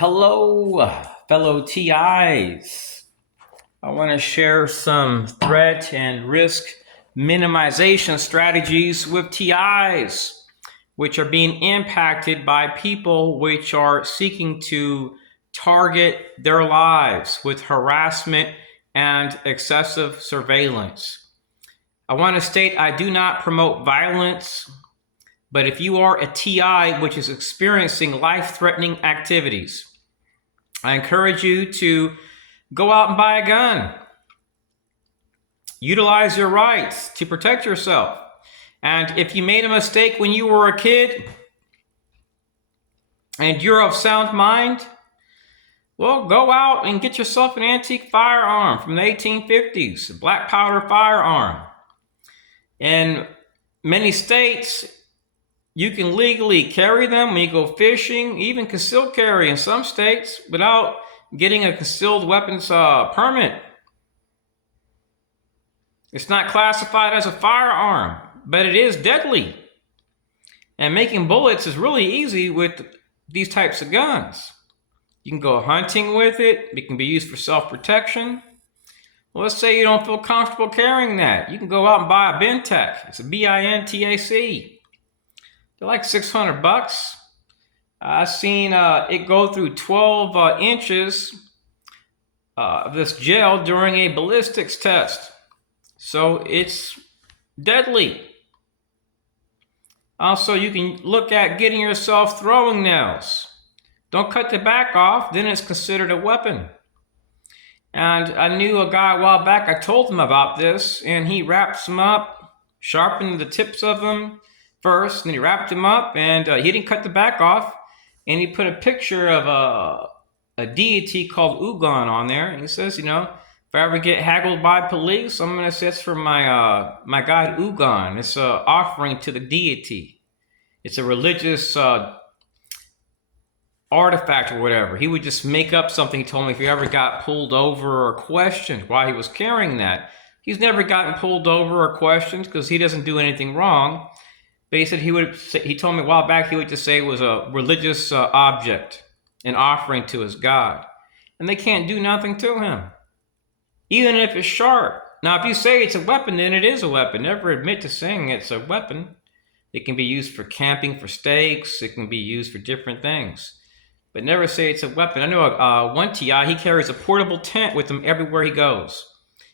Hello, fellow TIs. I want to share some threat and risk minimization strategies with TIs, which are being impacted by people which are seeking to target their lives with harassment and excessive surveillance. I want to state I do not promote violence, but if you are a TI which is experiencing life-threatening activities, I encourage you to go out and buy a gun. Utilize your rights to protect yourself. And if you made a mistake when you were a kid and you're of sound mind, well, go out and get yourself an antique firearm from the 1850s, a black powder firearm. In many states, you can legally carry them when you go fishing, even concealed carry in some states without getting a concealed weapons permit. It's not classified as a firearm, but it is deadly. And making bullets is really easy with these types of guns. You can go hunting with it. It can be used for self-protection. Well, let's say you don't feel comfortable carrying that. You can go out and buy a Bintac. It's a BINTAC. They're like $600. I've seen it go through 12 inches of this gel during a ballistics test. So it's deadly. Also, you can look at getting yourself throwing nails. Don't cut the back off, then it's considered a weapon. And I knew a guy a while back, I told him about this, and he wraps them up, sharpened the tips of them first, and he wrapped him up, and he didn't cut the back off, and he put a picture of a deity called Ugon on there, and he says, if I ever get haggled by police, I'm going to say it's for my god Ugon. It's an offering to the deity. It's a religious artifact or whatever. He would just make up something. He told me if he ever got pulled over or questioned why he was carrying that. He's never gotten pulled over or questioned because he doesn't do anything wrong. But he said he told me a while back he would just say it was a religious object, an offering to his God. And they can't do nothing to him, even if it's sharp. Now, if you say it's a weapon, then it is a weapon. Never admit to saying it's a weapon. It can be used for camping, for stakes. It can be used for different things. But never say it's a weapon. I know one TI, he carries a portable tent with him everywhere he goes.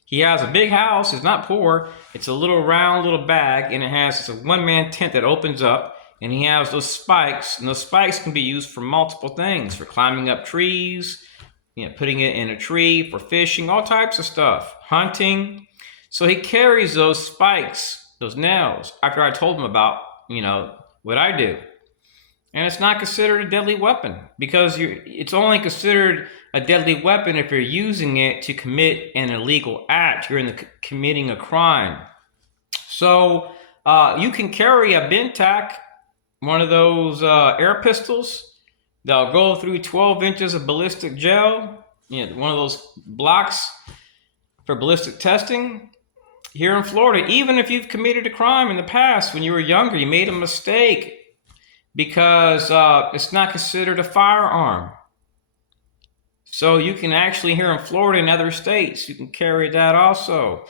He has a big house. He's not poor. It's a little round little bag, and it's a one-man tent that opens up, and he has those spikes, and those spikes can be used for multiple things, for climbing up trees, putting it in a tree, for fishing, all types of stuff, hunting. So he carries those spikes, those nails, after I told him about, what I do. And it's not considered a deadly weapon because it's only considered a deadly weapon if you're using it to commit an illegal act. You're committing a crime. So you can carry a Bintac, one of those air pistols. They'll go through 12 inches of ballistic gel, one of those blocks for ballistic testing here in Florida. Even if you've committed a crime in the past when you were younger, you made a mistake, because it's not considered a firearm. So you can actually, here in Florida and other states, you can carry that also.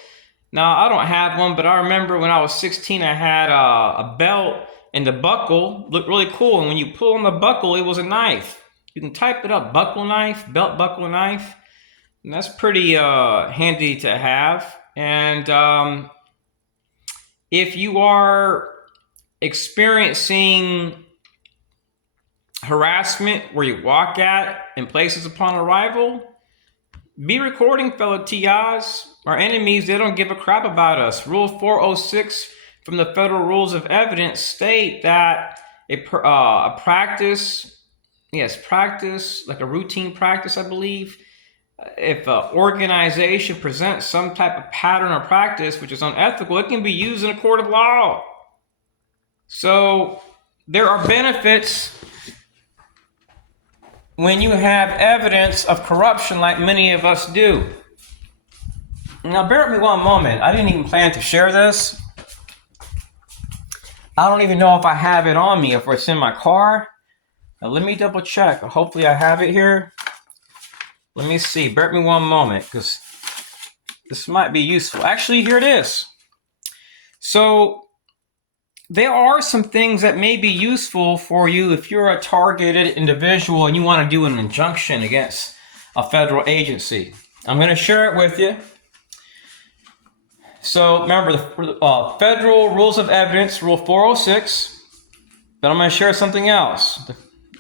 Now, I don't have one, but I remember when I was 16, I had a belt, and the buckle looked really cool. And when you pull on the buckle, it was a knife. You can type it up, buckle knife, belt buckle knife. And that's pretty handy to have. And if you are experiencing harassment where you walk at in places upon arrival, be recording, fellow TIs. Our enemies, they don't give a crap about us. Rule 406 from the Federal Rules of Evidence state that a practice, like a routine practice, I believe, if an organization presents some type of pattern or practice which is unethical, it can be used in a court of law. So there are benefits when you have evidence of corruption like many of us do. Now, bear with me one moment. I didn't even plan to share this. I don't even know if I have it on me, if it's in my car. Now, let me double check. Hopefully I have it here. Let me see. Bear with me one moment, because this might be useful. Actually, here it is. So there are some things that may be useful for you if you're a targeted individual and you want to do an injunction against a federal agency. I'm going to share it with you. So remember the Federal Rules of Evidence, Rule 406. But I'm going to share something else.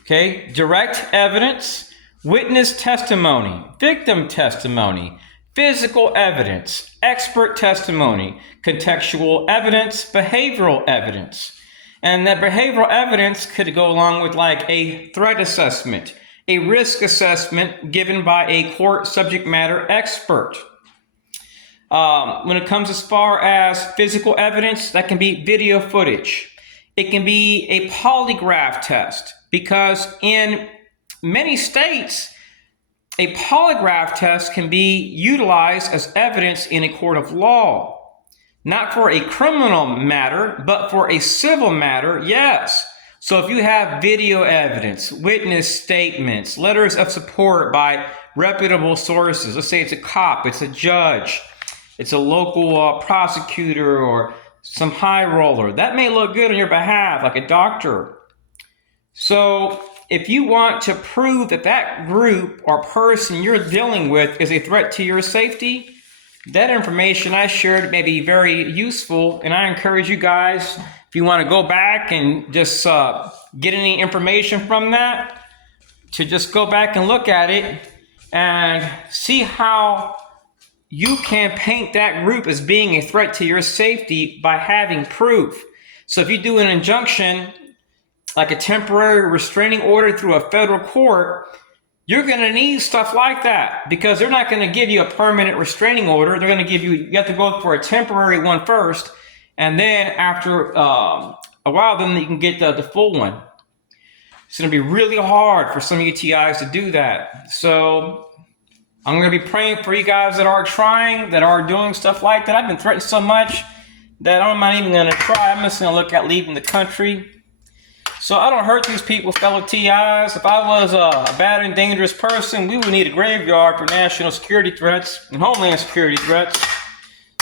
Okay, direct evidence, witness testimony, victim testimony, physical evidence, expert testimony, contextual evidence, behavioral evidence. And that behavioral evidence could go along with like a threat assessment, a risk assessment given by a court subject matter expert. When it comes as far as physical evidence, that can be video footage. It can be a polygraph test, because in many states, a polygraph test can be utilized as evidence in a court of law. Not for a criminal matter, but for a civil matter, yes. So if you have video evidence, witness statements, letters of support by reputable sources, let's say it's a cop, it's a judge, it's a local prosecutor or some high roller, that may look good on your behalf, like a doctor. So if you want to prove that that group or person you're dealing with is a threat to your safety, that information I shared may be very useful. And I encourage you guys, if you want to go back and just get any information from that, to just go back and look at it and see how you can paint that group as being a threat to your safety by having proof. So if you do an injunction, like a temporary restraining order through a federal court, you're going to need stuff like that, because they're not going to give you a permanent restraining order. They're going to give you, you have to go for a temporary one first. And then after a while, then you can get the full one. It's going to be really hard for some UTIs to do that. So I'm going to be praying for you guys that are trying, that are doing stuff like that. I've been threatened so much that I'm not even going to try. I'm just going to look at leaving the country. So I don't hurt these people, fellow TIs. If I was a bad and dangerous person, we would need a graveyard for national security threats and homeland security threats.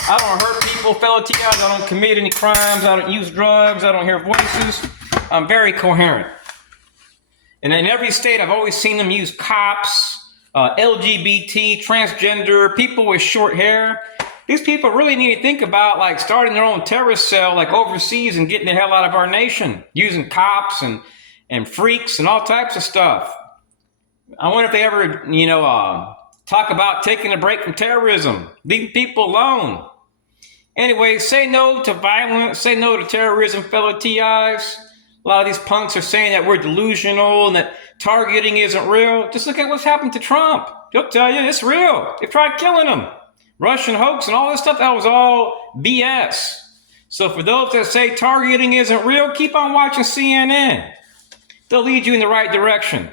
I don't hurt people, fellow TIs. I don't commit any crimes. I don't use drugs. I don't hear voices. I'm very coherent. And in every state, I've always seen them use cops, LGBT, transgender, people with short hair. These people really need to think about like starting their own terrorist cell like overseas and getting the hell out of our nation, using cops and freaks and all types of stuff. I wonder if they ever, talk about taking a break from terrorism, leaving people alone. Anyway, say no to violence, say no to terrorism, fellow TIs. A lot of these punks are saying that we're delusional and that targeting isn't real. Just look at what's happened to Trump. He'll tell you it's real. They tried killing him. Russian hoax and all this stuff, that was all BS. So for those that say targeting isn't real, keep on watching CNN. They'll lead you in the right direction.